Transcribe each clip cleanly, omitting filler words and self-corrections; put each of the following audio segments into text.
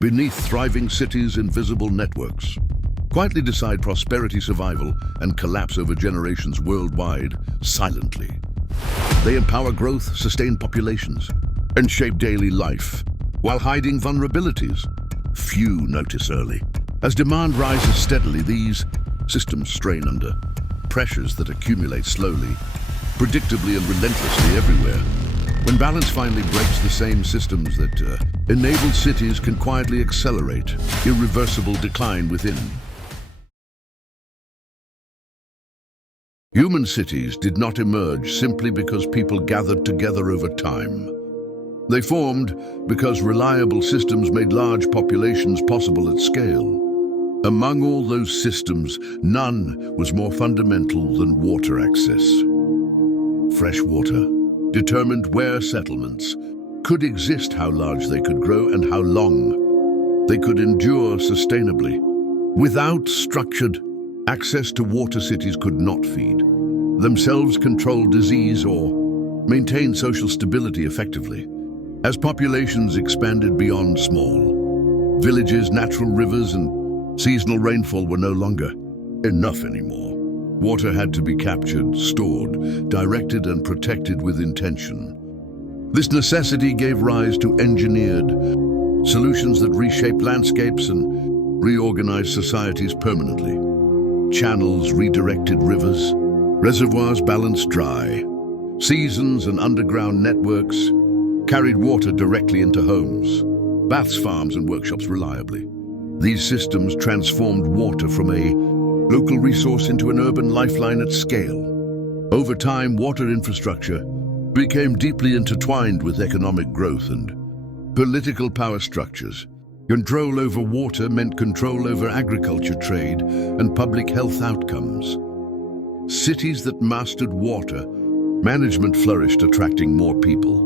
Beneath thriving cities, invisible networks quietly decide prosperity, survival, and collapse over generations worldwide, silently. They empower growth, sustain populations, and shape daily life, while hiding vulnerabilities few notice early. As demand rises steadily, these systems strain under pressures that accumulate slowly, predictably and relentlessly everywhere. When balance finally breaks, the same systems that enabled cities can quietly accelerate irreversible decline within. Human cities did not emerge simply because people gathered together over time. They formed because reliable systems made large populations possible at scale. Among all those systems, none was more fundamental than water access. Fresh water determined where settlements could exist, how large they could grow, and how long they could endure sustainably. Without structured access to water, cities could not feed themselves, control disease, or maintain social stability effectively. As populations expanded beyond small villages, natural rivers and seasonal rainfall were no longer enough anymore. Water had to be captured, stored, directed, and protected with intention. This necessity gave rise to engineered solutions that reshaped landscapes and reorganized societies permanently. Channels redirected rivers, reservoirs balanced dry, seasons and underground networks carried water directly into homes, baths, farms, and workshops reliably. These systems transformed water from a local resource into an urban lifeline at scale. Over time, water infrastructure became deeply intertwined with economic growth and political power structures. Control over water meant control over agriculture, trade, and public health outcomes. Cities that mastered water management flourished, attracting more people,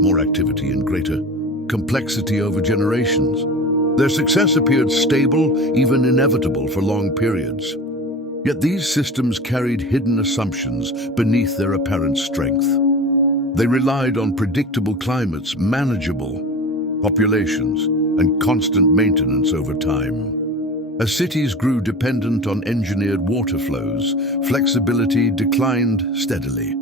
more activity, and greater complexity over generations. Their success appeared stable, even inevitable for long periods. Yet these systems carried hidden assumptions beneath their apparent strength. They relied on predictable climates, manageable populations, and constant maintenance over time. As cities grew dependent on engineered water flows, flexibility declined steadily.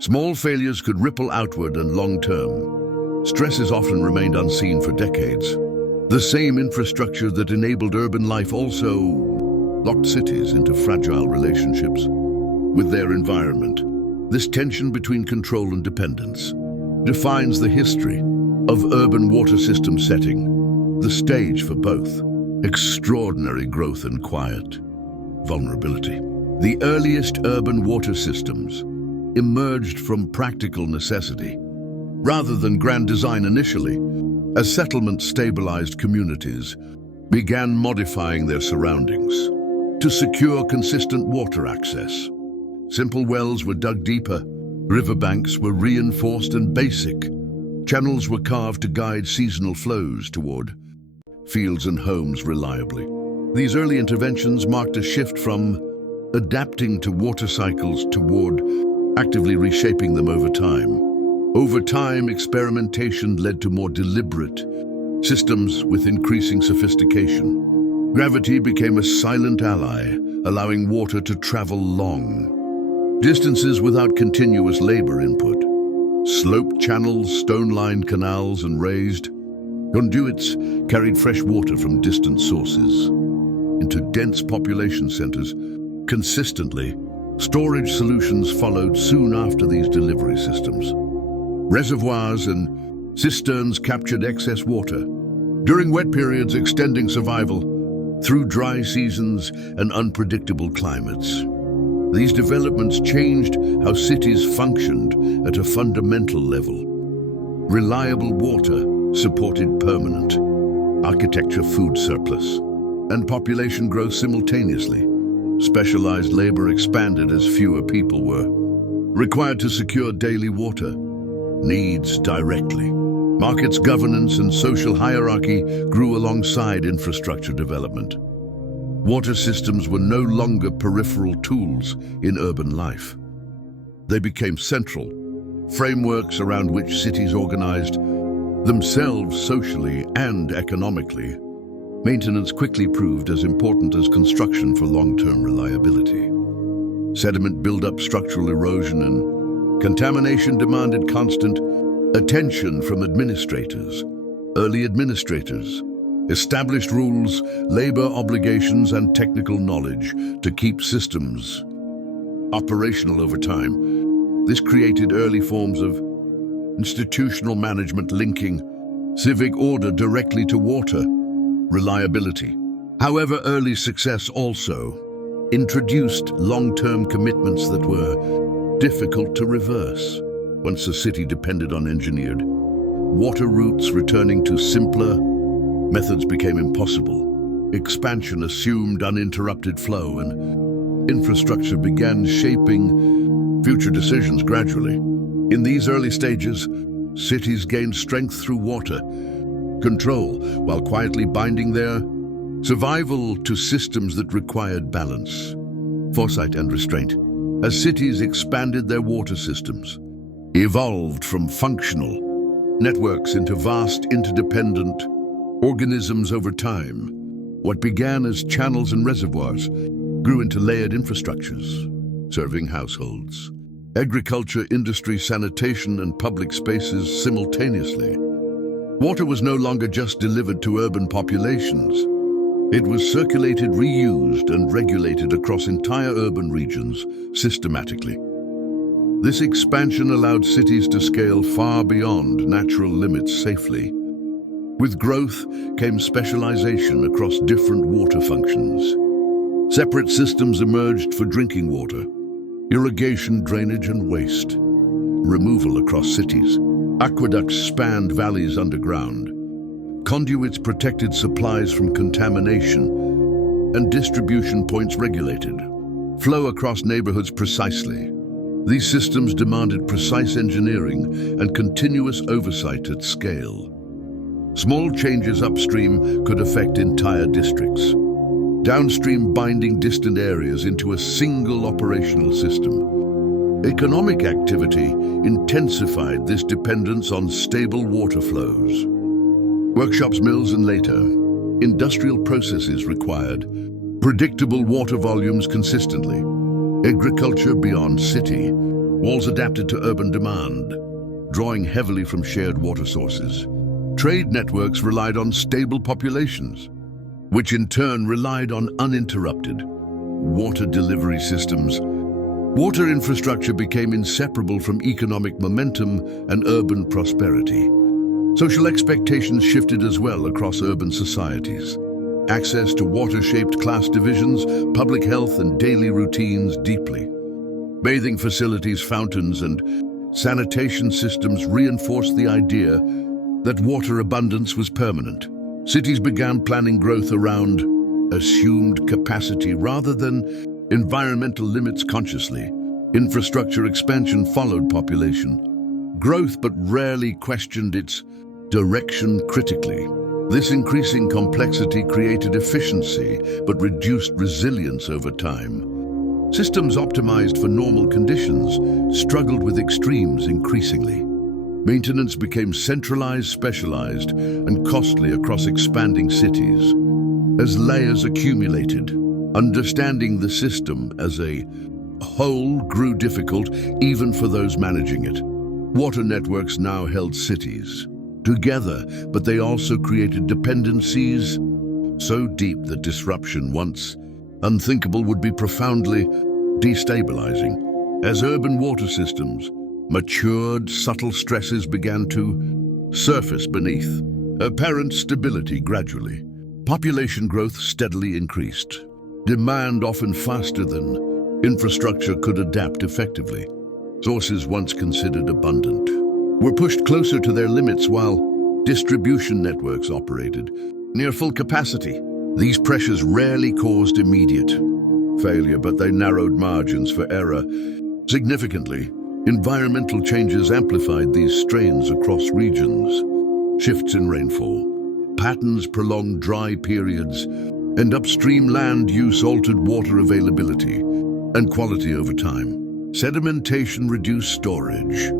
Small failures could ripple outward, and long-term stresses often remained unseen for decades. The same infrastructure that enabled urban life also locked cities into fragile relationships with their environment. This tension between control and dependence defines the history of urban water system, setting the stage for both extraordinary growth and quiet vulnerability. The earliest urban water systems emerged from practical necessity rather than grand design. Initially, as settlements stabilized, communities began modifying their surroundings to secure consistent water access. Simple wells were dug deeper, riverbanks were reinforced, and basic channels were carved to guide seasonal flows toward fields and homes reliably. These early interventions marked a shift from adapting to water cycles toward actively reshaping them over time. Over time, experimentation led to more deliberate systems with increasing sophistication. Gravity became a silent ally, allowing water to travel long distances without continuous labor input. Sloped channels, stone-lined canals, and raised conduits carried fresh water from distant sources into dense population centers consistently. Storage solutions followed soon after these delivery systems. Reservoirs and cisterns captured excess water during wet periods, extending survival through dry seasons and unpredictable climates. These developments changed how cities functioned at a fundamental level. Reliable water supported permanent architecture, food surplus, and population growth simultaneously. Specialized labor expanded as fewer people were required to secure daily water needs directly. Markets, governance, and social hierarchy grew alongside infrastructure development. Water systems were no longer peripheral tools in urban life. They became central frameworks around which cities organized themselves socially and economically, maintenance quickly proved as important as construction for long-term reliability. Sediment buildup, structural erosion, and contamination demanded constant attention from administrators. Early administrators established rules, labor obligations, and technical knowledge to keep systems operational over time. This created early forms of institutional management linking civic order directly to water reliability. However, early success also introduced long-term commitments that were difficult to reverse. Once a city depended on engineered water routes, returning to simpler methods became impossible. Expansion assumed uninterrupted flow, and infrastructure began shaping future decisions gradually. In these early stages, cities gained strength through water control, while quietly binding their survival to systems that required balance, foresight, and restraint. As cities expanded, their water systems evolved from functional networks into vast, interdependent organisms over time. What began as channels and reservoirs grew into layered infrastructures, serving households, agriculture, industry, sanitation, and public spaces simultaneously. Water was no longer just delivered to urban populations. It was circulated, reused, and regulated across entire urban regions systematically. This expansion allowed cities to scale far beyond natural limits safely. With growth came specialization across different water functions. Separate systems emerged for drinking water, irrigation, drainage, and waste removal across cities. Aqueducts spanned valleys underground. Conduits protected supplies from contamination, and distribution points regulated flow across neighborhoods precisely. These systems demanded precise engineering and continuous oversight at scale. Small changes upstream could affect entire districts, downstream binding distant areas into a single operational system. Economic activity intensified this dependence on stable water flows. Workshops, mills, and later, industrial processes required predictable water volumes consistently. Agriculture beyond city walls adapted to urban demand, drawing heavily from shared water sources. Trade networks relied on stable populations, which in turn relied on uninterrupted water delivery systems. Water infrastructure became inseparable from economic momentum and urban prosperity. Social expectations shifted as well across urban societies. Access to water shaped class divisions, public health, and daily routines deeply. Bathing facilities, fountains, and sanitation systems reinforced the idea that water abundance was permanent. Cities began planning growth around assumed capacity rather than environmental limits consciously. Infrastructure expansion followed population growth, but rarely questioned its direction critically. This increasing complexity created efficiency, but reduced resilience over time. Systems optimized for normal conditions struggled with extremes increasingly. Maintenance became centralized, specialized, and costly across expanding cities. As layers accumulated, understanding the system as a whole grew difficult even for those managing it. Water networks now held cities together, but they also created dependencies so deep that disruption, once unthinkable, would be profoundly destabilizing. As urban water systems matured, subtle stresses began to surface beneath apparent stability. Gradually, population growth steadily increased. Demand often faster than infrastructure could adapt effectively. Sources once considered abundant were pushed closer to their limits, while distribution networks operated near full capacity. These pressures rarely caused immediate failure, but they narrowed margins for error significantly. Environmental changes amplified these strains across regions. Shifts in rainfall patterns, prolonged dry periods, and upstream land use altered water availability and quality over time. Sedimentation reduced storage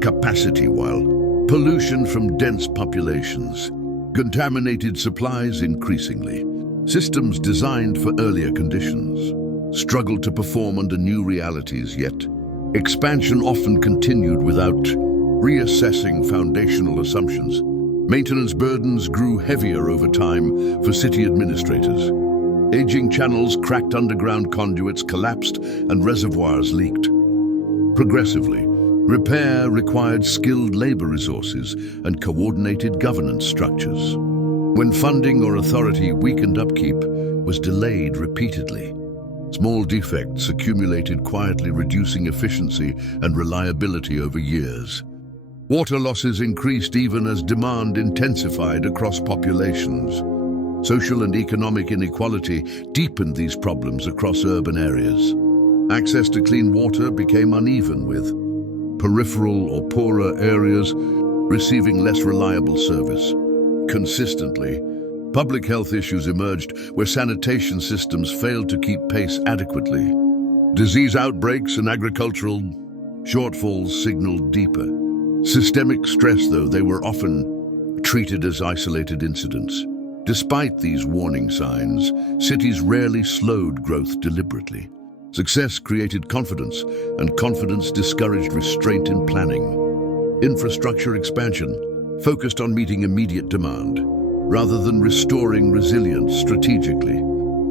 capacity, while Pollution from dense populations, contaminated supplies increasingly. Systems designed for earlier conditions struggled to perform under new realities, yet expansion often continued without reassessing foundational assumptions. Maintenance burdens grew heavier over time for city administrators. Aging channels cracked, underground conduits collapsed, and reservoirs leaked. Progressively, repair required skilled labor resources and coordinated governance structures. When funding or authority weakened, upkeep was delayed repeatedly. Small defects accumulated quietly, reducing efficiency and reliability over years. Water losses increased even as demand intensified across populations. Social and economic inequality deepened these problems across urban areas. Access to clean water became uneven, with peripheral or poorer areas receiving less reliable service. Consistently, public health issues emerged where sanitation systems failed to keep pace adequately. Disease outbreaks and agricultural shortfalls signaled deeper systemic stress, though they were often treated as isolated incidents. Despite these warning signs, cities rarely slowed growth deliberately. Success created confidence, and confidence discouraged restraint in planning. Infrastructure expansion focused on meeting immediate demand, rather than restoring resilience strategically.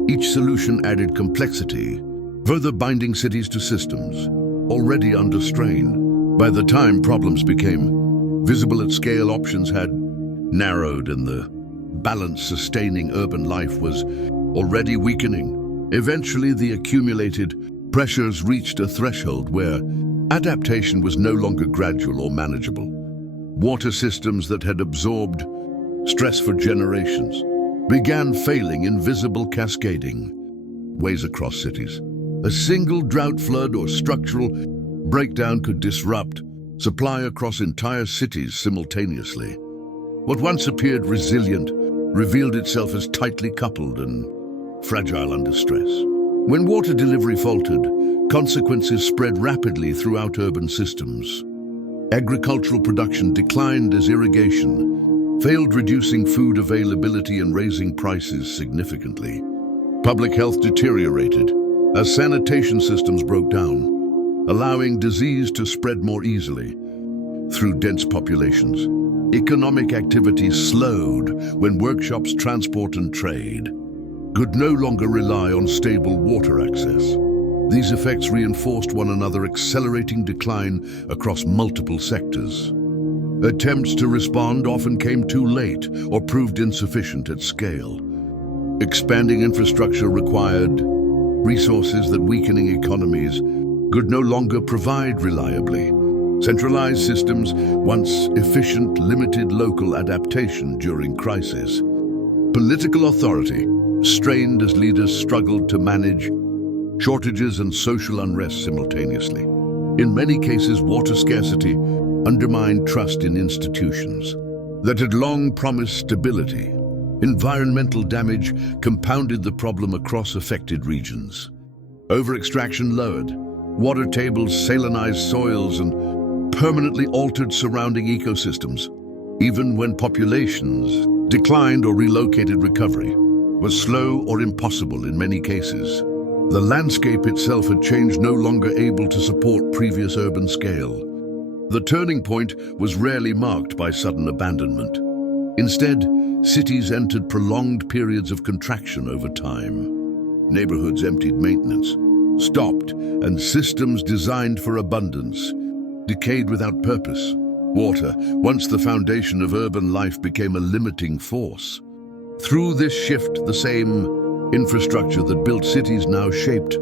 Each solution added complexity, further binding cities to systems already under strain. By the time problems became visible at scale, options had narrowed, and the balance sustaining urban life was already weakening. Eventually, the accumulated pressures reached a threshold where adaptation was no longer gradual or manageable. Water systems that had absorbed stress for generations began failing in visible, cascading ways across cities. A single drought, flood, or structural breakdown could disrupt supply across entire cities simultaneously. What once appeared resilient revealed itself as tightly coupled and fragile under stress. When water delivery faltered, consequences spread rapidly throughout urban systems. Agricultural production declined as irrigation failed, reducing food availability and raising prices significantly. Public health deteriorated as sanitation systems broke down, allowing disease to spread more easily through dense populations. Economic activity slowed when workshops, transport, and trade could no longer rely on stable water access. These effects reinforced one another, accelerating decline across multiple sectors. Attempts to respond often came too late or proved insufficient at scale. Expanding infrastructure required resources that weakening economies could no longer provide reliably. Centralized systems, once efficient, limited local adaptation during crisis. Political authority strained as leaders struggled to manage shortages and social unrest simultaneously. In many cases, water scarcity undermined trust in institutions that had long promised stability. Environmental damage compounded the problem across affected regions. Over-extraction lowered water tables, salinized soils, and permanently altered surrounding ecosystems. Even when populations declined or relocated, recovery was slow or impossible in many cases. The landscape itself had changed, no longer able to support previous urban scale. The turning point was rarely marked by sudden abandonment. Instead, cities entered prolonged periods of contraction over time. Neighborhoods emptied, maintenance stopped, and systems designed for abundance decayed without purpose. Water, once the foundation of urban life, became a limiting force. Through this shift, the same infrastructure that built cities now shaped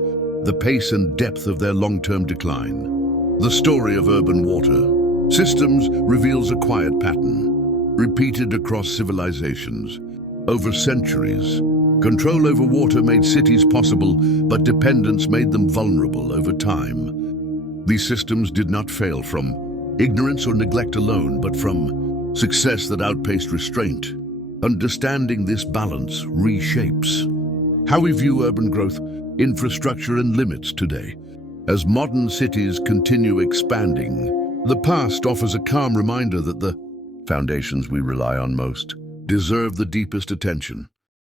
the pace and depth of their long-term decline. The story of urban water systems reveals a quiet pattern, repeated across civilizations. Over centuries, control over water made cities possible, but dependence made them vulnerable over time. These systems did not fail from ignorance or neglect alone, but from success that outpaced restraint. Understanding this balance reshapes how we view urban growth, infrastructure, and limits today. As modern cities continue expanding, The past offers a calm reminder that the foundations we rely on most deserve the deepest attention.